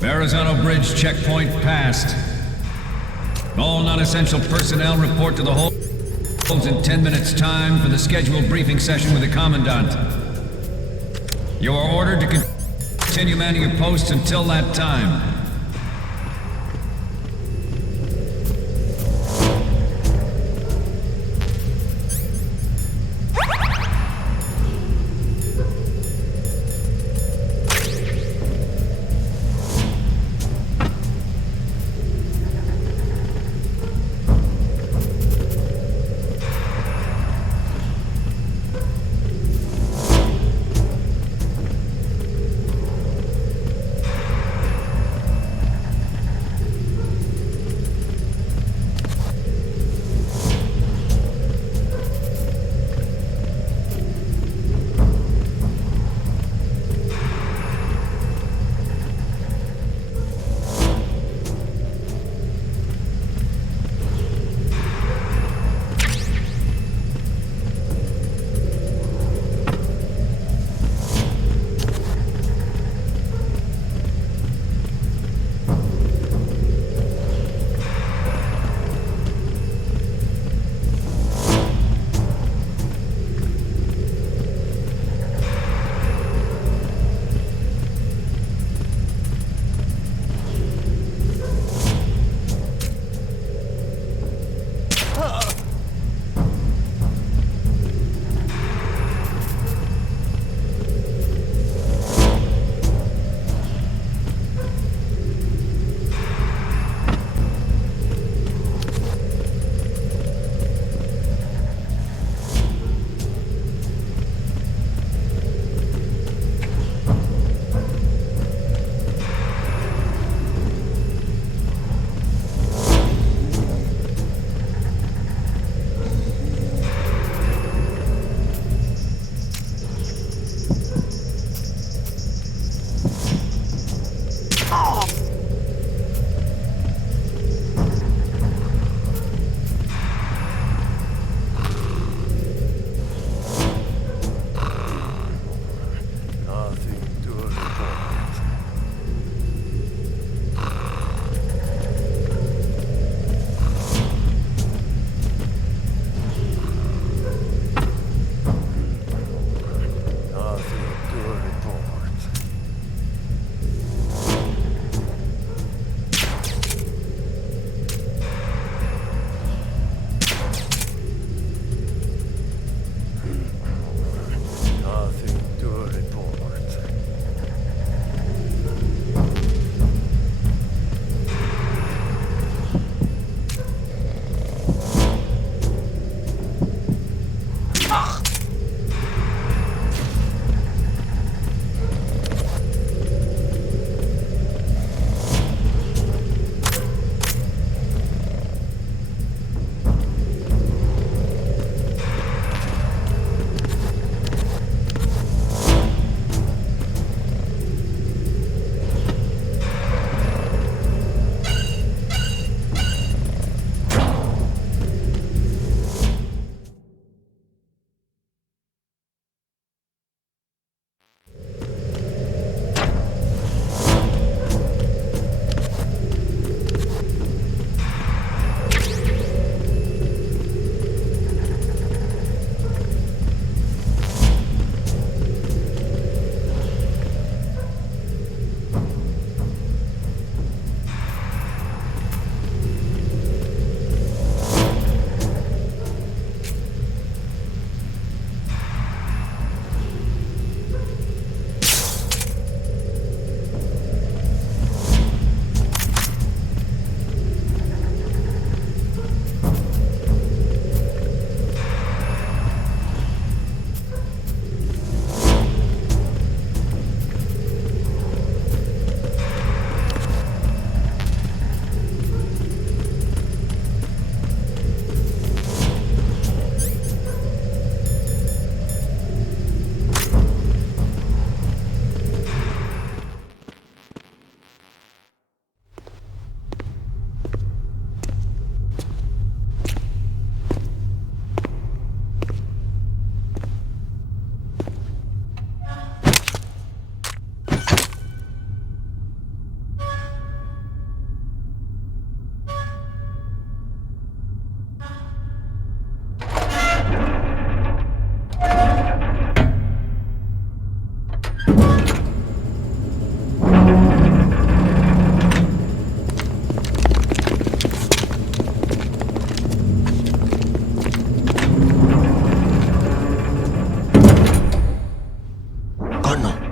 Verrazano Bridge checkpoint passed. All non-essential personnel report to the holds in 10 minutes' time for the scheduled briefing session with the Commandant. You are ordered to continue manning your posts until that time.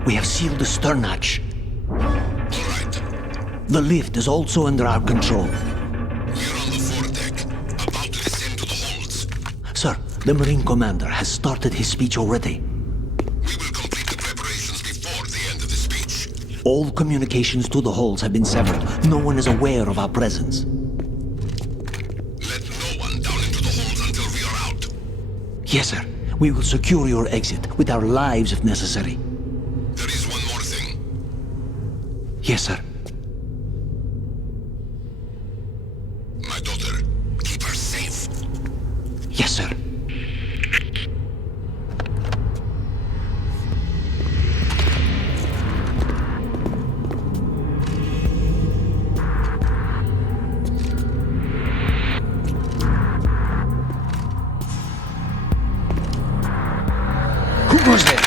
We have sealed the stern hatch. All right. The lift is also under our control. We're on the foredeck, about to descend to the holds. Sir, the Marine Commander has started his speech already. We will complete the preparations before the end of the speech. All communications to the holds have been severed. No one is aware of our presence. Let no one down into the holds until we are out. Yes, sir. We will secure your exit with our lives if necessary. There is one more thing. Yes, sir. My daughter, keep her safe. Yes, sir. Who goes there?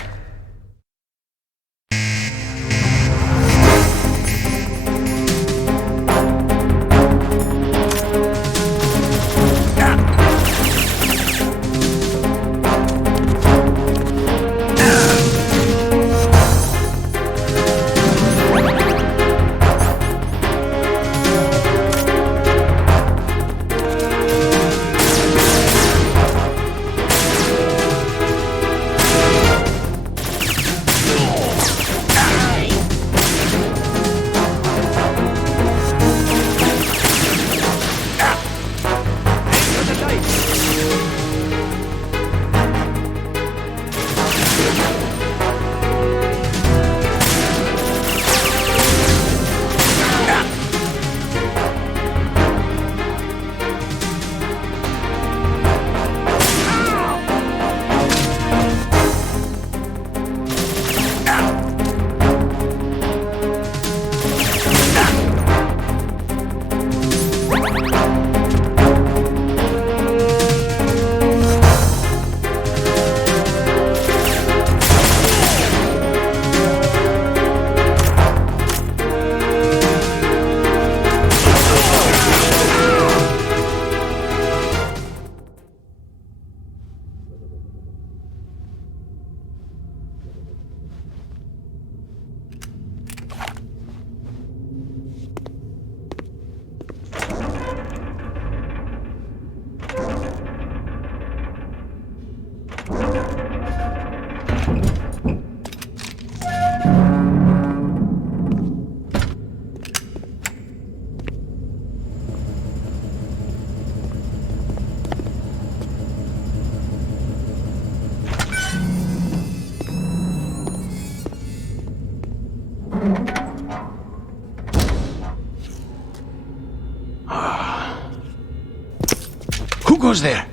Who goes there?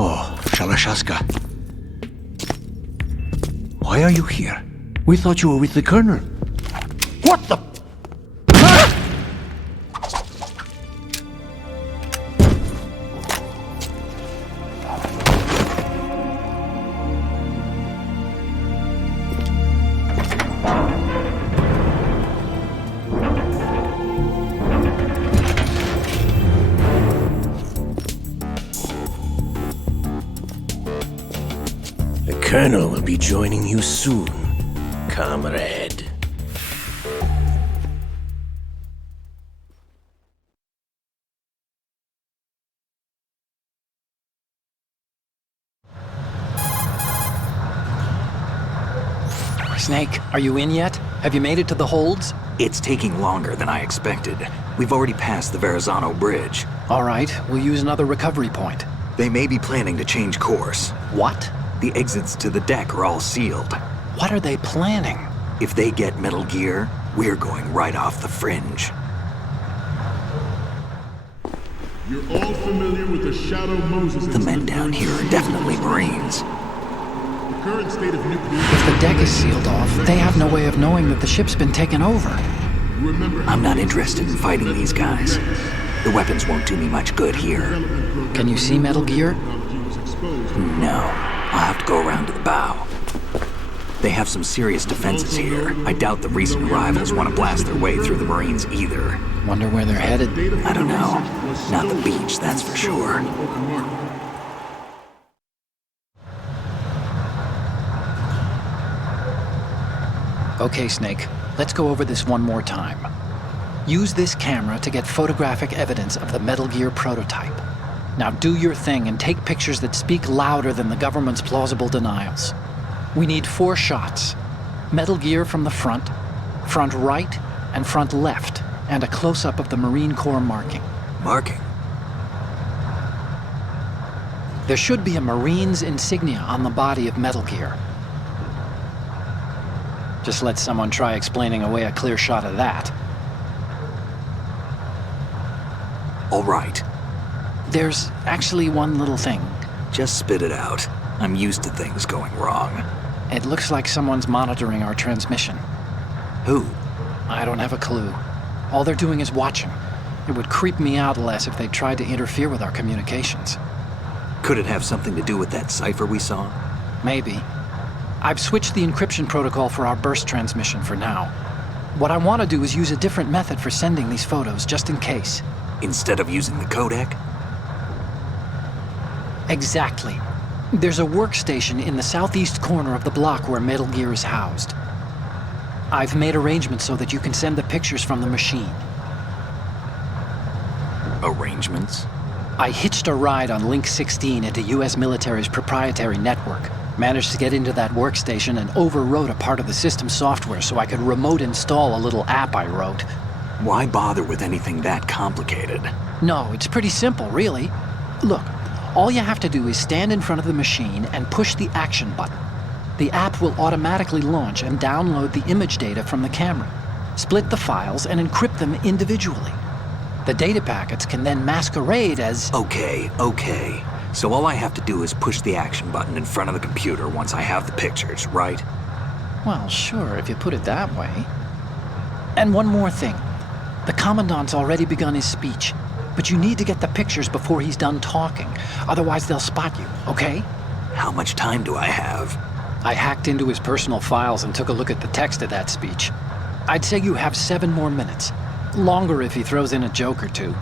Oh, Shalashaska. Why are you here? We thought you were with the Colonel. What the... The Colonel will be joining you soon, comrade. Snake, are you in yet? Have you made it to the holds? It's taking longer than I expected. We've already passed the Verrazano Bridge. All right, we'll use another recovery point. They may be planning to change course. What? The exits to the deck are all sealed. What are they planning? If they get Metal Gear, we're going right off the fringe. You're all familiar with the Shadow Moses The men down here are definitely Marines. The current state of nuclear... If the deck is sealed off, they have no way of knowing that the ship's been taken over. Remember, I'm not interested in fighting these guys. The weapons won't do me much good here. Can you see Metal Gear? No. I'll have to go around to the bow. They have some serious defenses here. I doubt the recent arrivals want to blast their way through the Marines either. Wonder where they're headed. I don't know. Not the beach, that's for sure. Okay, Snake. Let's go over this one more time. Use this camera to get photographic evidence of the Metal Gear prototype. Now do your thing and take pictures that speak louder than the government's plausible denials. We need 4 shots. Metal Gear from the front right, and front left, and a close-up of the Marine Corps marking. Marking? There should be a Marine's insignia on the body of Metal Gear. Just let someone try explaining away a clear shot of that. All right. There's actually one little thing. Just spit it out. I'm used to things going wrong. It looks like someone's monitoring our transmission. Who? I don't have a clue. All they're doing is watching. It would creep me out less if they tried to interfere with our communications. Could it have something to do with that cipher we saw? Maybe. I've switched the encryption protocol for our burst transmission for now. What I want to do is use a different method for sending these photos, just in case. Instead of using the codec? Exactly. There's a workstation in the southeast corner of the block where Metal Gear is housed. I've made arrangements so that you can send the pictures from the machine. Arrangements? I hitched a ride on Link 16 into US military's proprietary network. Managed to get into that workstation and overwrote a part of the system software so I could remote install a little app I wrote. Why bother with anything that complicated? No, it's pretty simple, really. Look, all you have to do is stand in front of the machine and push the action button. The app will automatically launch and download the image data from the camera, split the files, and encrypt them individually. The data packets can then masquerade as... Okay. So all I have to do is push the action button in front of the computer once I have the pictures, right? Well, sure, if you put it that way. And one more thing. The Commandant's already begun his speech, but you need to get the pictures before he's done talking. Otherwise, they'll spot you, okay? How much time do I have? I hacked into his personal files and took a look at the text of that speech. I'd say you have 7 more minutes. Longer if he throws in a joke or two.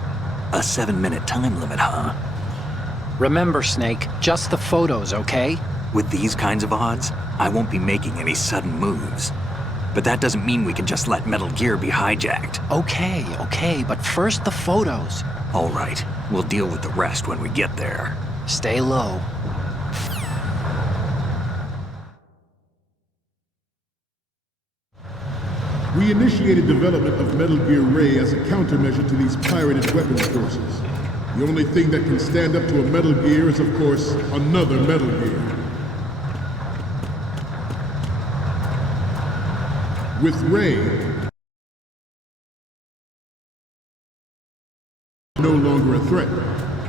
A 7-minute time limit, huh? Remember, Snake, just the photos, okay? With these kinds of odds, I won't be making any sudden moves. But that doesn't mean we can just let Metal Gear be hijacked. Okay, but first the photos. All right, we'll deal with the rest when we get there. Stay low. We initiated development of Metal Gear Ray as a countermeasure to these pirated weapons courses. The only thing that can stand up to a Metal Gear is, of course, another Metal Gear. With Ray, no longer a threat.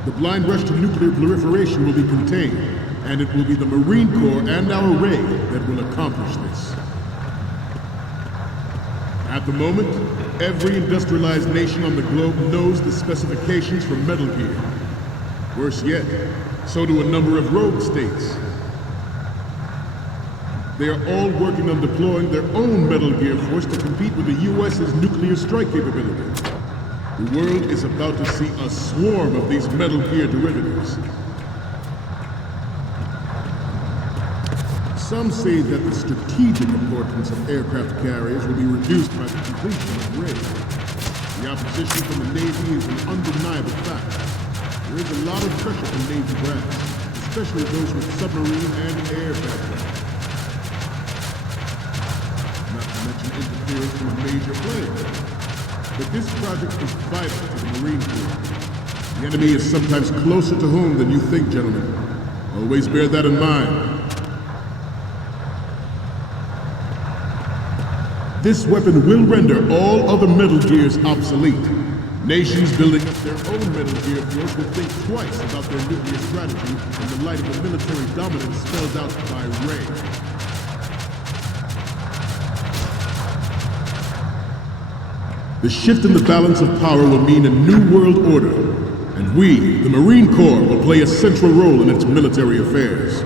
The blind rush to nuclear proliferation will be contained, and it will be the Marine Corps and our Ray that will accomplish this. At the moment, every industrialized nation on the globe knows the specifications for Metal Gear. Worse yet, so do a number of rogue states. They are all working on deploying their own Metal Gear force to compete with the US's nuclear strike capability. The world is about to see a swarm of these Metal Gear derivatives. Some say that the strategic importance of aircraft carriers will be reduced by the completion of Ray. The opposition from the Navy is an undeniable fact. There is a lot of pressure from Navy brass, especially those with submarine and air backgrounds. Not to mention interference from a major player. But this project is vital to the Marine Corps. The enemy is sometimes closer to home than you think, gentlemen. Always bear that in mind. This weapon will render all other Metal Gears obsolete. Nations building up their own Metal Gear force will think twice about their nuclear strategy in the light of the military dominance spelled out by Ray. The shift in the balance of power will mean a new world order, and we, the Marine Corps, will play a central role in its military affairs.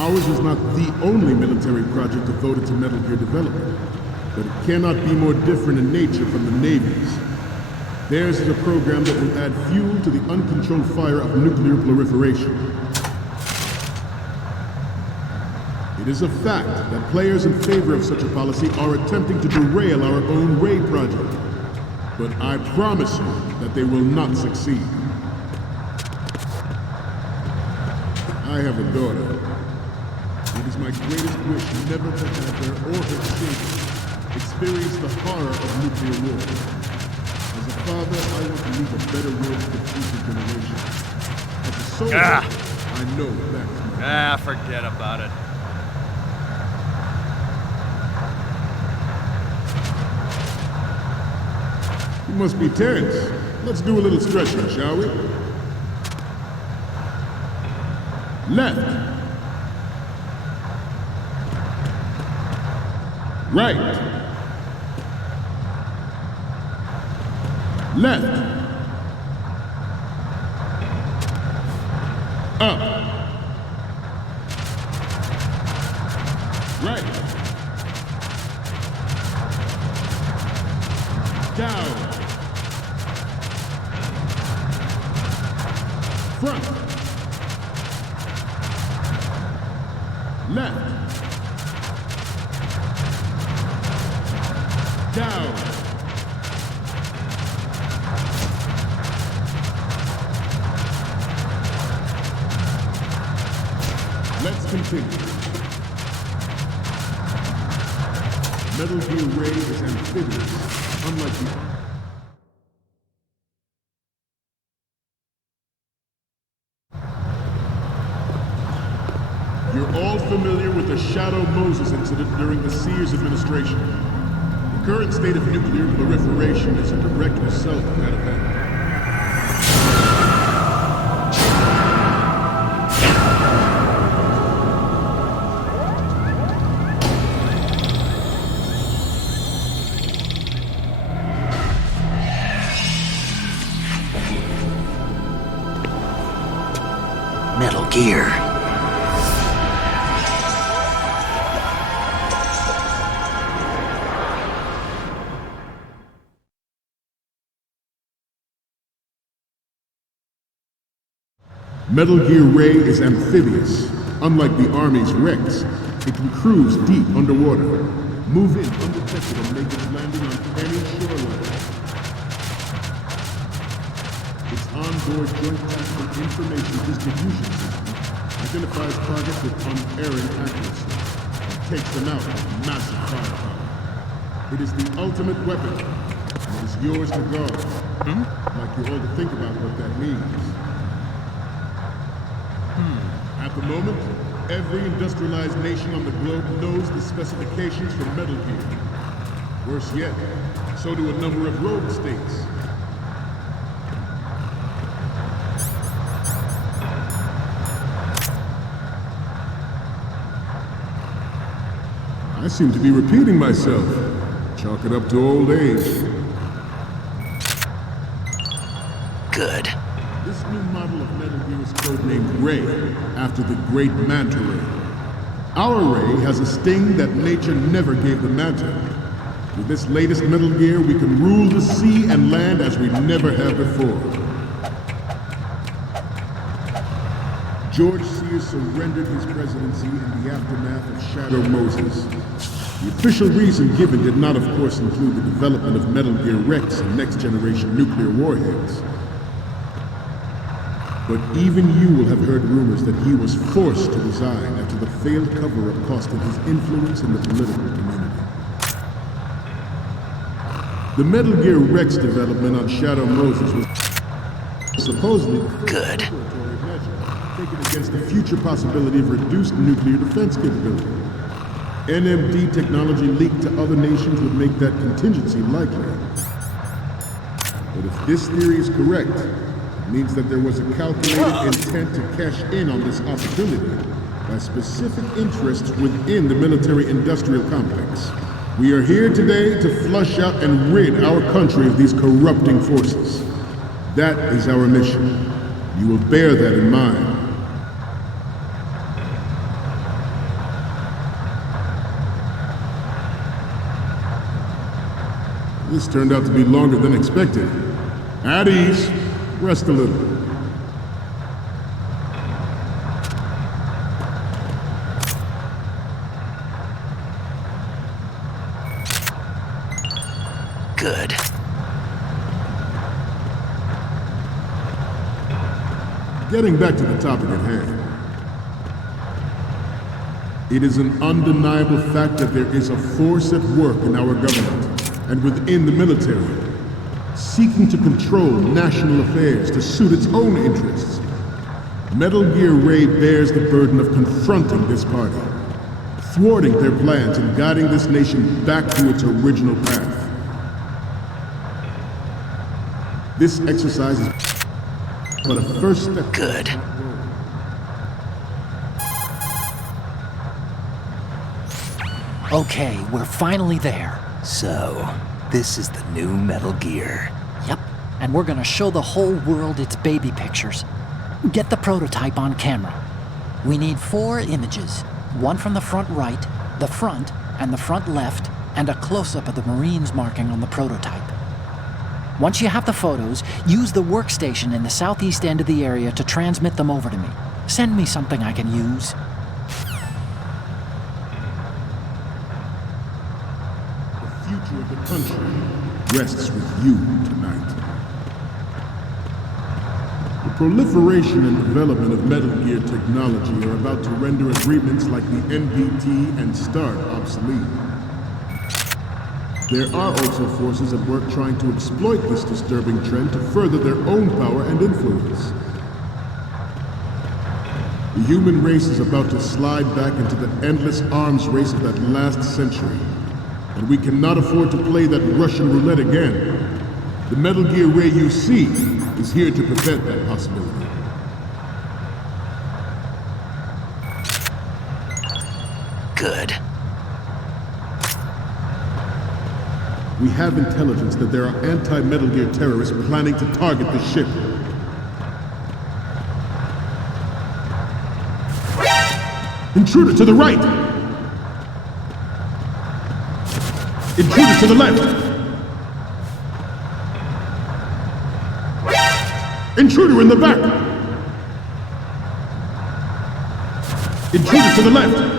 Ours is not the only military project devoted to Metal Gear development, but it cannot be more different in nature from the Navy's. Theirs is a program that will add fuel to the uncontrolled fire of nuclear proliferation. It is a fact that players in favor of such a policy are attempting to derail our own Ray project. But I promise you that they will not succeed. I have a daughter. It is my greatest wish never to have her or her children experience the horror of nuclear war. As a father, I want to leave a better world for future generations. As a soldier, I know that's my forget about it. You must be tense. Let's do a little stretching, shall we? Left. Right. Left. Up. Right. Down. Front. Left. Down. Let's continue. Metal Gear Ray is amphibious, unlike the... You're all familiar with the Shadow Moses incident during the Sears administration. The current state of nuclear proliferation is a direct result of that event. Metal Gear. Metal Gear Ray is amphibious. Unlike the Army's Rex, it can cruise deep underwater, move in undetected and make its landing on any shoreline. Its onboard joint tactical information distribution system identifies targets with unerring accuracy and takes them out with massive firepower. It is the ultimate weapon, and it is yours to guard. I'd like you all to think about what that means. At the moment, every industrialized nation on the globe knows the specifications for Metal Gear. Worse yet, so do a number of rogue states. I seem to be repeating myself. Chalk it up to old age. Good. This new model of Metal Gear is codenamed Ray, after the great Manta Ray. Our Ray has a sting that nature never gave the Manta. With this latest Metal Gear, we can rule the sea and land as we never have before. George Sears surrendered his presidency in the aftermath of Shadow Moses. The official reason given did not, of course, include the development of Metal Gear Rex and next-generation nuclear warheads. But even you will have heard rumors that he was forced to resign after the failed cover-up costed his influence in the political community. The Metal Gear Rex development on Shadow Moses was supposedly Good. taken against the future possibility of reduced nuclear defense capability. NMD technology leaked to other nations would make that contingency likely. But if this theory is correct, means that there was a calculated intent to cash in on this opportunity by specific interests within the military-industrial complex. We are here today to flush out and rid our country of these corrupting forces. That is our mission. You will bear that in mind. This turned out to be longer than expected. At ease. Rest a little. Good. Getting back to the topic at hand. It is an undeniable fact that there is a force at work in our government and within the military, seeking to control national affairs to suit its own interests. Metal Gear Ray bears the burden of confronting this party, thwarting their plans and guiding this nation back to its original path. This exercise is but a first step. Good. Okay, we're finally there. So, this is the new Metal Gear. Yep, and we're gonna show the whole world its baby pictures. Get the prototype on camera. We need 4 images. One from the front right, the front, and the front left, and a close-up of the Marines marking on the prototype. Once you have the photos, use the workstation in the southeast end of the area to transmit them over to me. Send me something I can use. The future of the country rests with you tonight. The proliferation and development of Metal Gear technology are about to render agreements like the NPT and START obsolete. There are also forces at work trying to exploit this disturbing trend to further their own power and influence. The human race is about to slide back into the endless arms race of that last century, and we cannot afford to play that Russian roulette again. The Metal Gear Ray you see is here to prevent that possibility. Good. We have intelligence that there are anti-Metal Gear terrorists planning to target the ship. Intruder to the right! Intruder to the left! Intruder in the back! Intruder to the left!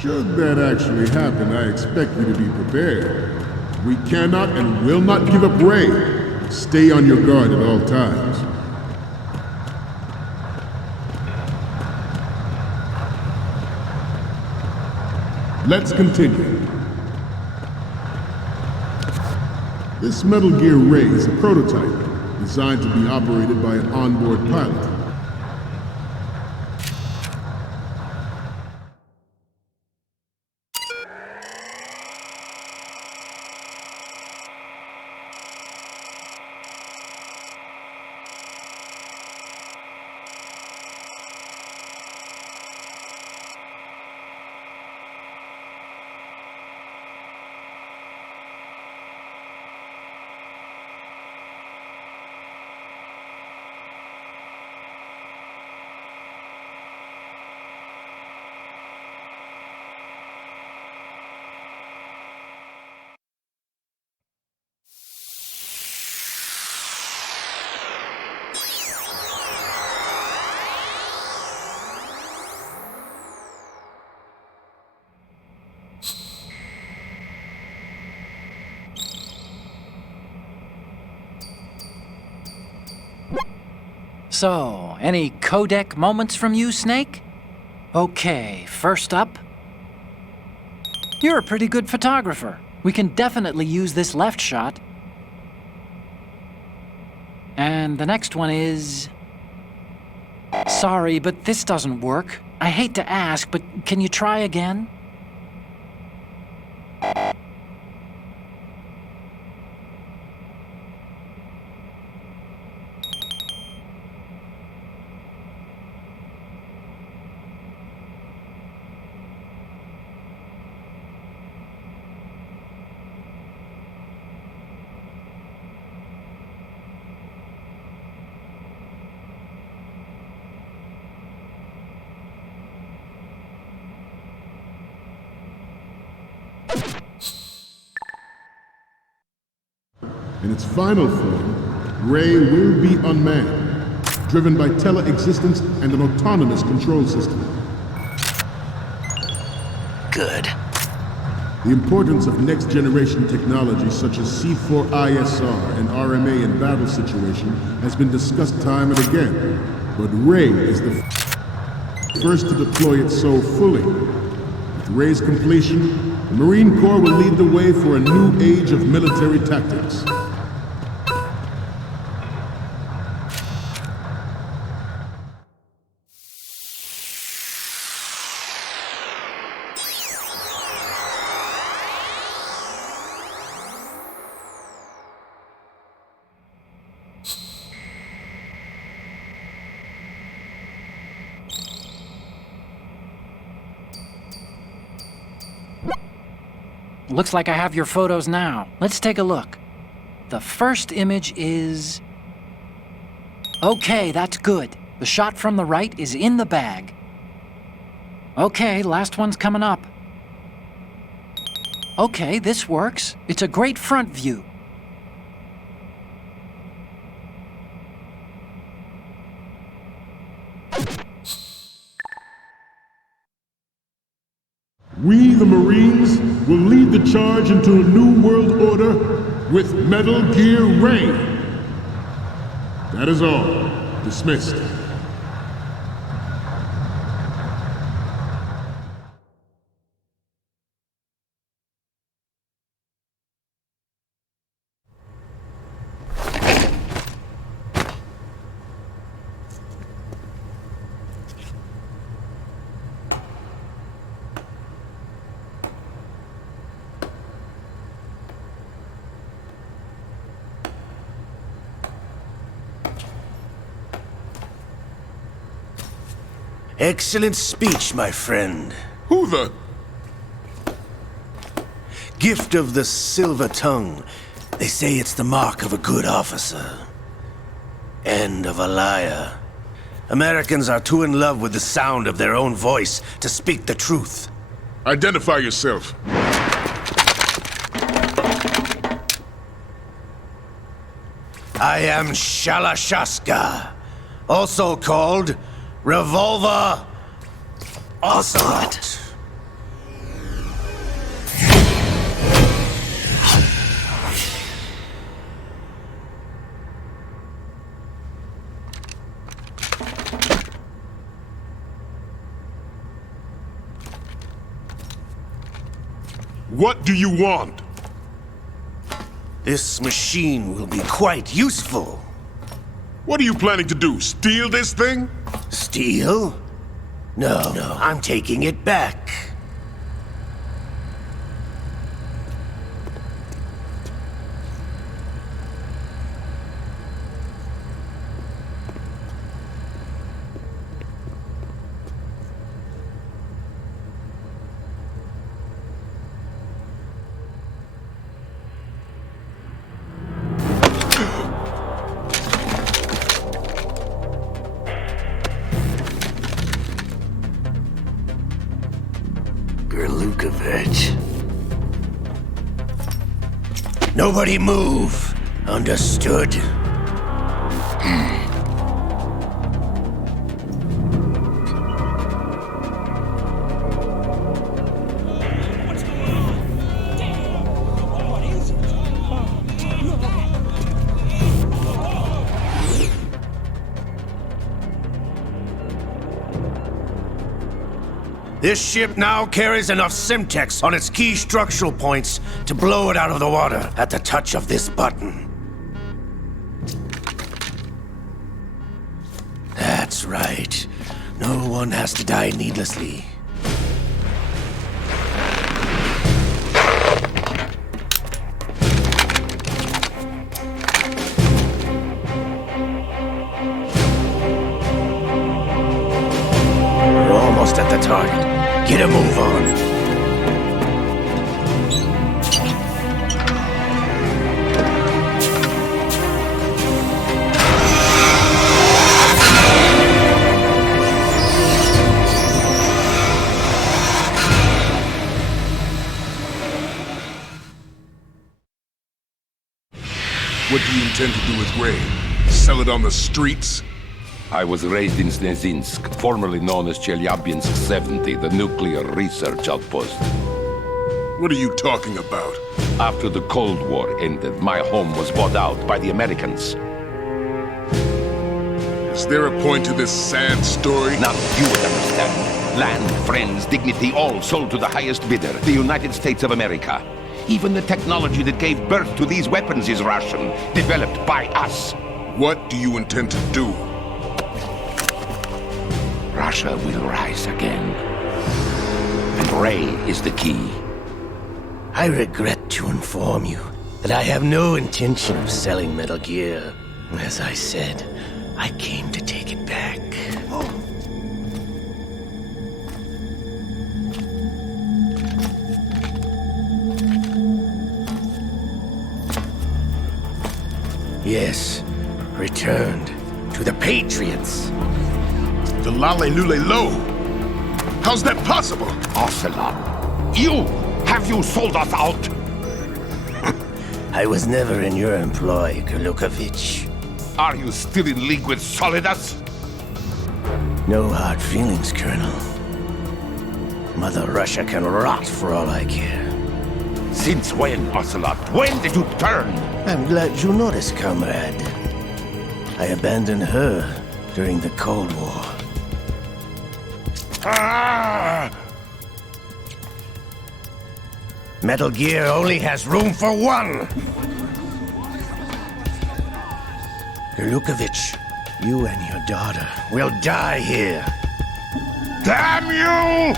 Should that actually happen, I expect you to be prepared. We cannot and will not give up Ray. Stay on your guard at all times. Let's continue. This Metal Gear Ray is a prototype designed to be operated by an onboard pilot. So, any codec moments from you, Snake? Okay, first up. You're a pretty good photographer. We can definitely use this left shot. And the next one is... Sorry, but this doesn't work. I hate to ask, but can you try again? In its final form, Ray will be unmanned, driven by tele-existence and an autonomous control system. Good. The importance of next-generation technology such as C4ISR and RMA in battle situation has been discussed time and again, but Ray is the first to deploy it so fully. With Ray's completion, the Marine Corps will lead the way for a new age of military tactics. Looks like I have your photos now. Let's take a look. The first image is... Okay, that's good. The shot from the right is in the bag. Okay, last one's coming up. Okay, this works. It's a great front view. We, the Marines, will lead the charge into a new world order with Metal Gear Ray. That is all. Dismissed. Excellent speech, my friend. Who the... Gift of the silver tongue. They say it's the mark of a good officer. And of a liar. Americans are too in love with the sound of their own voice to speak the truth. Identify yourself. I am Shalashaska, also called Revolver Ocelot. What do you want? This machine will be quite useful. What are you planning to do? Steal this thing? Steal? No, I'm taking it back. Nobody move. Understood? This ship now carries enough Simtex on its key structural points to blow it out of the water at the touch of this button. That's right. No one has to die needlessly. We're almost at the target. Get a move on. you intend to do with Ray? Sell it on the streets? I was raised in Snezinsk, formerly known as Chelyabinsk 70, the nuclear research outpost. What are you talking about? After the Cold War ended, my home was bought out by the Americans. Is there a point to this sad story? Now you would understand. Land, friends, dignity, all sold to the highest bidder, the United States of America. Even the technology that gave birth to these weapons is Russian, developed by us. What do you intend to do? Russia will rise again. And Ray is the key. I regret to inform you that I have no intention of selling Metal Gear. As I said, I came to take it back. Yes, returned to the Patriots. The Lale Lule Lo? How's that possible? Ocelot, have you sold us out? I was never in your employ, Golukovich. Are you still in league with Solidus? No hard feelings, Colonel. Mother Russia can rot for all I care. Since when, Ocelot? When did you turn? I'm glad you noticed, comrade. I abandoned her during the Cold War. Ah! Metal Gear only has room for one! Golukovich, you and your daughter will die here. Damn you!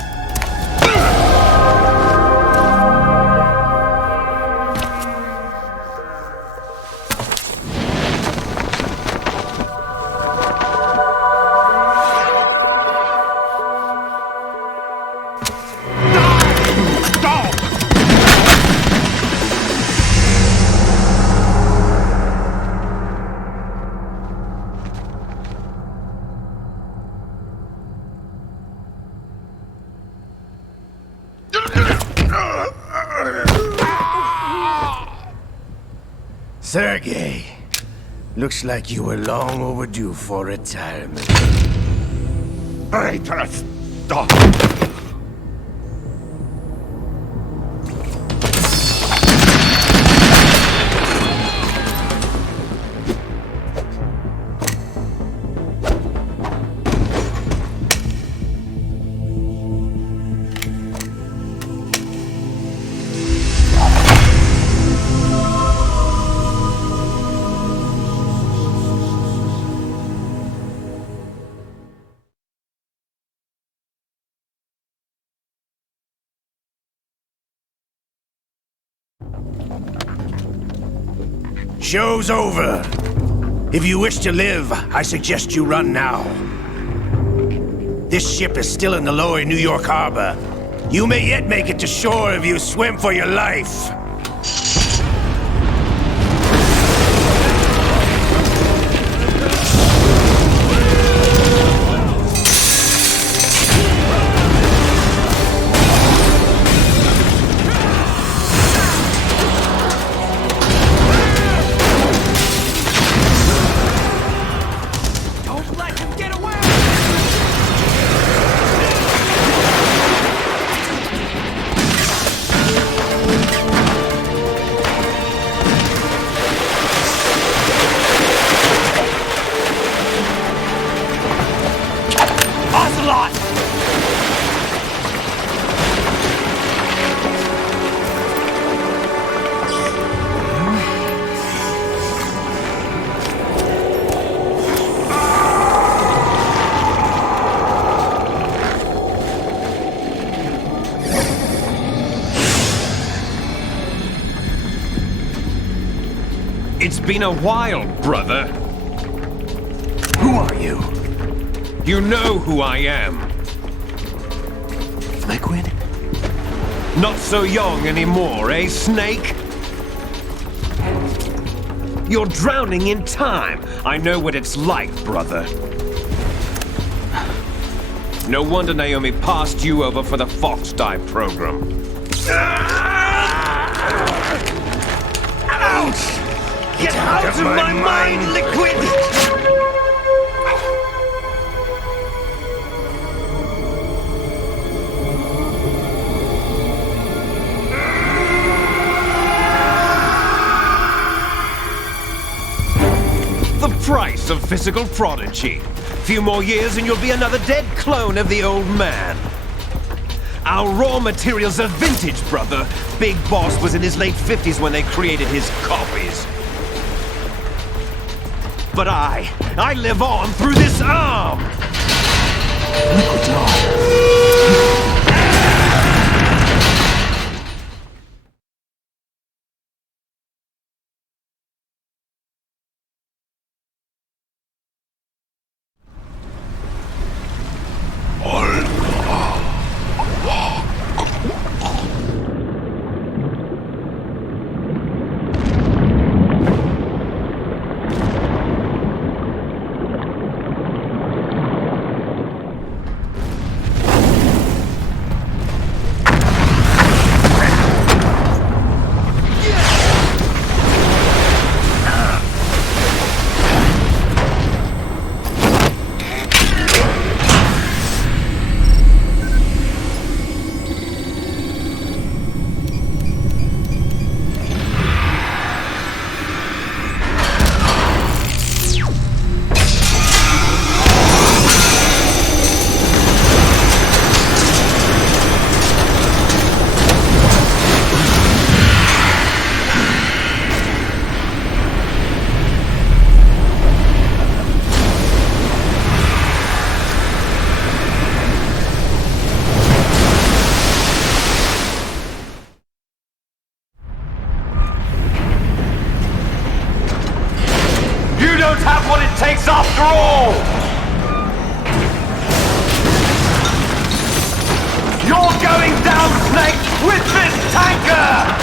Sergei, looks like you were long overdue for retirement. Traitorous dog! Show's over. If you wish to live, I suggest you run now. This ship is still in the lower New York harbor. You may yet make it to shore if you swim for your life. It's been a while, brother. Who are you? You know who I am. Liquid? Not so young anymore, eh, Snake? You're drowning in time. I know what it's like, brother. No wonder Naomi passed you over for the Fox Dive program. Ouch! Get out of my mind, Liquid! The price of physical prodigy. Few more years and you'll be another dead clone of the old man. Our raw materials are vintage, brother. Big Boss was in his late 50s when they created his copies. But I live on through this arm! Liquid's arm. Have what it takes after all! You're going down, Snake, with this tanker!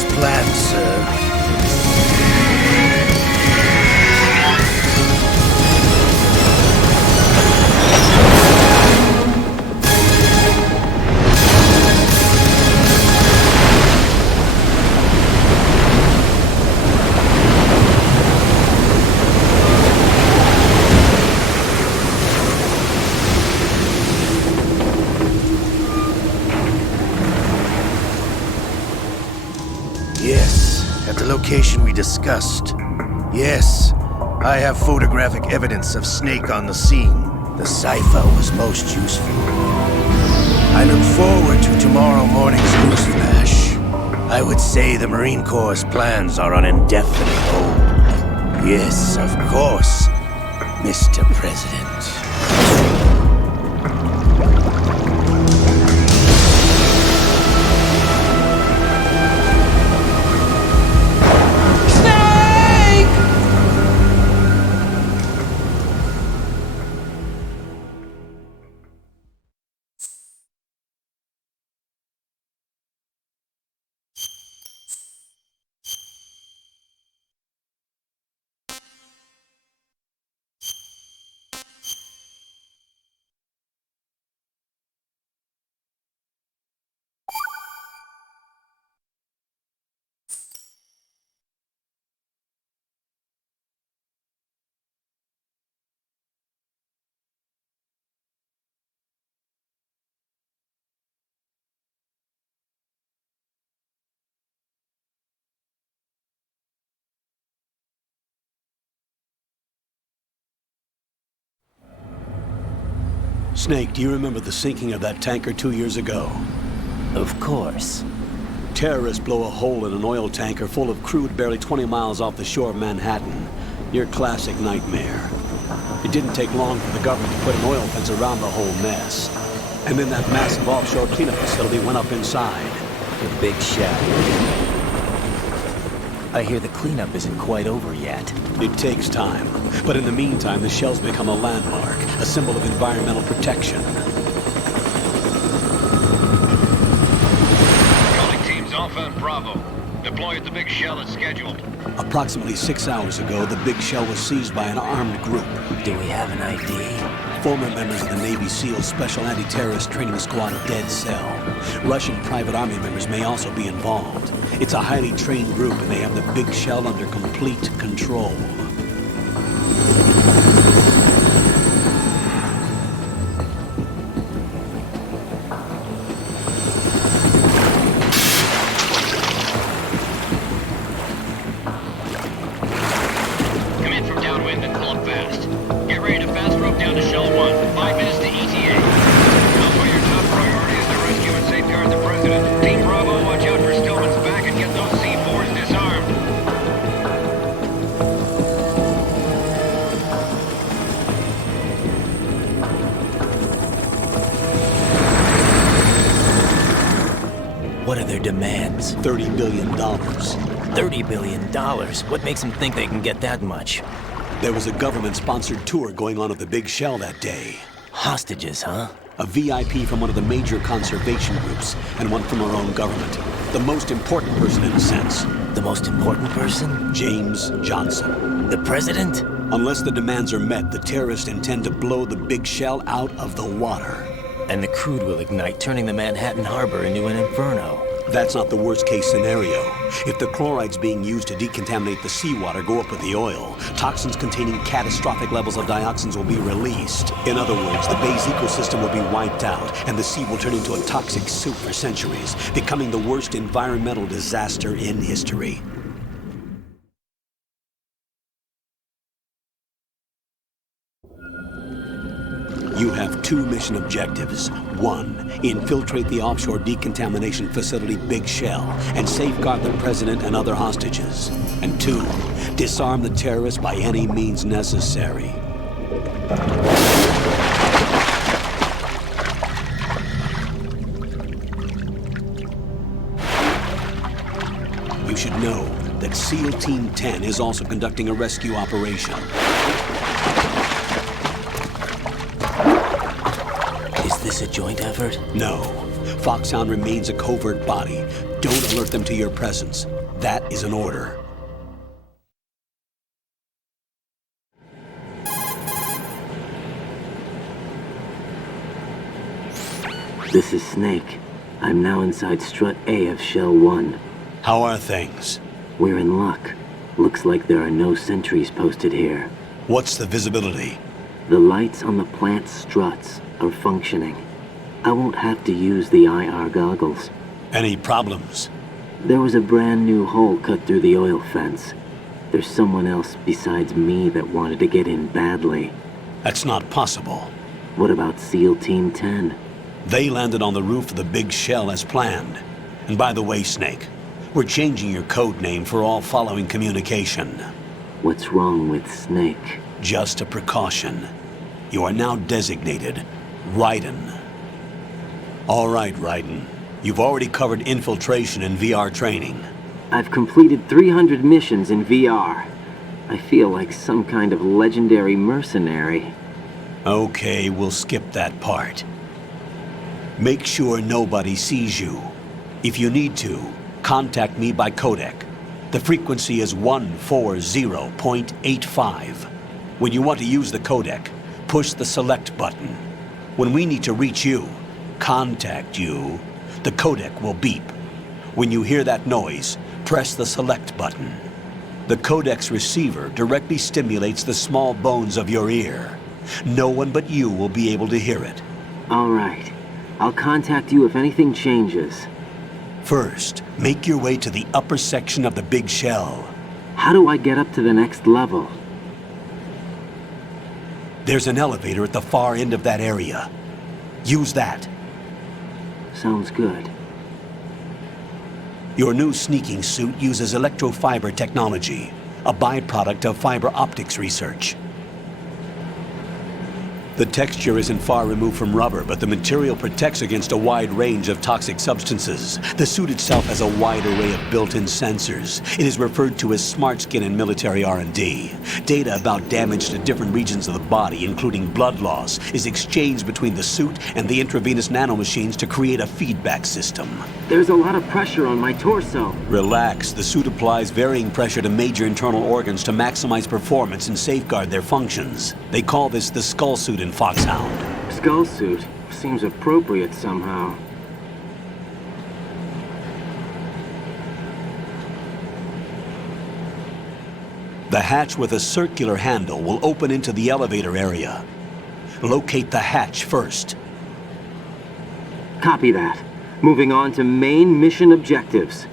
As planned, sir. Yes, at the location we discussed. Yes, I have photographic evidence of Snake on the scene. The cipher was most useful. I look forward to tomorrow morning's news flash. I would say the Marine Corps' plans are on indefinite hold. Yes, of course, Mr. President. Snake, do you remember the sinking of that tanker 2 years ago? Of course. Terrorists blow a hole in an oil tanker full of crude barely 20 miles off the shore of Manhattan. Your classic nightmare. It didn't take long for the government to put an oil fence around the whole mess. And then that massive offshore cleanup facility went up inside. The big shell. I hear the cleanup isn't quite over yet. It takes time. But in the meantime, the shell's become a landmark, a symbol of environmental protection. Calling teams Alpha and Bravo. Deploy at the big shell as scheduled. Approximately 6 hours ago, the big shell was seized by an armed group. Do we have an ID? Former members of the Navy SEAL Special Anti-Terrorist Training Squad Dead Cell. Russian private army members may also be involved. It's a highly trained group, and they have the big shell under complete control. Come in from downwind and pull up fast. Get ready to fast rope down to Shell 1. 5 minutes to ETA. Also, your top priority is to rescue and safeguard the President. Team Bravo, watch out for Stillman's back and get those C4s disarmed. What are their demands? $30 billion. $30 billion? What makes them think they can get that much? There was a government-sponsored tour going on at the big shell that day. Hostages, huh? A VIP from one of the major conservation groups, and one from our own government. The most important person in a sense. The most important person? James Johnson. The president? Unless the demands are met, the terrorists intend to blow the big shell out of the water. And the crude will ignite, turning the Manhattan Harbor into an inferno. That's not the worst-case scenario. If the chlorides being used to decontaminate the seawater go up with the oil, toxins containing catastrophic levels of dioxins will be released. In other words, the bay's ecosystem will be wiped out, and the sea will turn into a toxic soup for centuries, becoming the worst environmental disaster in history. You have 2 mission objectives. 1, infiltrate the offshore decontamination facility Big Shell and safeguard the president and other hostages. And 2, disarm the terrorists by any means necessary. You should know that SEAL Team 10 is also conducting a rescue operation. Is this a joint effort? No. Foxhound remains a covert body. Don't alert them to your presence. That is an order. This is Snake. I'm now inside Strut A of Shell 1. How are things? We're in luck. Looks like there are no sentries posted here. What's the visibility? The lights on the plant struts are functioning. I won't have to use the IR goggles. Any problems? There was a brand new hole cut through the oil fence. There's someone else besides me that wanted to get in badly. That's not possible. What about SEAL Team 10? They landed on the roof of the big shell as planned. And by the way, Snake, we're changing your code name for all following communication. What's wrong with Snake? Just a precaution. You are now designated Raiden. All right, Raiden. You've already covered infiltration and VR training. I've completed 300 missions in VR. I feel like some kind of legendary mercenary. Okay, we'll skip that part. Make sure nobody sees you. If you need to, contact me by codec. The frequency is 140.85. When you want to use the codec, push the select button. When we need to reach you, contact you, the codec will beep. When you hear that noise, press the select button. The codec's receiver directly stimulates the small bones of your ear. No one but you will be able to hear it. All right. I'll contact you if anything changes. First, make your way to the upper section of the big shell. How do I get up to the next level? There's an elevator at the far end of that area. Use that. Sounds good. Your new sneaking suit uses electrofiber technology, a byproduct of fiber optics research. The texture isn't far removed from rubber, but the material protects against a wide range of toxic substances. The suit itself has a wide array of built-in sensors. It is referred to as smart skin in military R&D. Data about damage to different regions of the body, including blood loss, is exchanged between the suit and the intravenous nanomachines to create a feedback system. There's a lot of pressure on my torso. Relax. The suit applies varying pressure to major internal organs to maximize performance and safeguard their functions. They call this the skull suit in Foxhound. Skull suit seems appropriate somehow. The hatch with a circular handle will open into the elevator area. Locate the hatch first. Copy that. Moving on to main mission objectives.